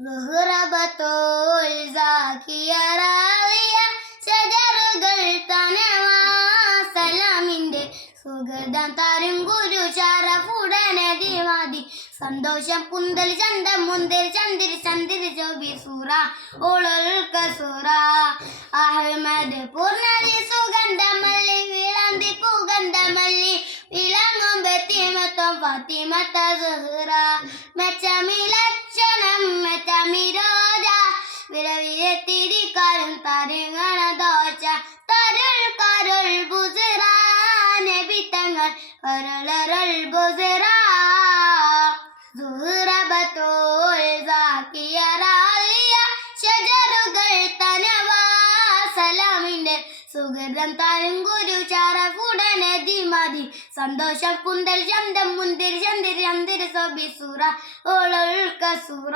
സുഹ്റബത്തുൽ സാക്കിയ റാളിയ ഷജറുകൾ തനവാ സലാമിന്റെ സുഗന്ധം തരും ഗുരു ഷറഫുടനതി മതി സന്തോഷം പുന്തൽ ചന്തം മുന്തിർ ചന്ദിരി ചന്ദിരി ചോബി സൂറ ഓളുൽ കസൂറ അഹ്മദ് പൂർണ്ണതി സുഗന്ധമല്ലി വിളന്തി പുഗന്ധമല്ലി വിളങ്ങും ബത്തിമത്വം ഫാത്തിമത്ത സുഹ്റ മെച്ചമിലക്ഷണം മെച്ചമിരോജ വിരവിയെത്തിരിക്കാരും തരുങ്ങണ ദോശ തരുൾ കരുൾ ബുസിറ നബിത്തങ്ങൾ കരുളരുൾ ബുസിറ സുഹ്റബത്തുൽ സാക്കിയ റാളിയ ഷജറുകൾ തനവാ സലാമിന്റെ സുഗന്ധം താരും ഗുരു ഷറഫുടനതി മതി സന്തോഷം പുന്തൽ ചന്തം മുന്തിരി ചന്ദിരി ചന്ദിരി സോബി സൂറ ഓളുൽ കസൂറ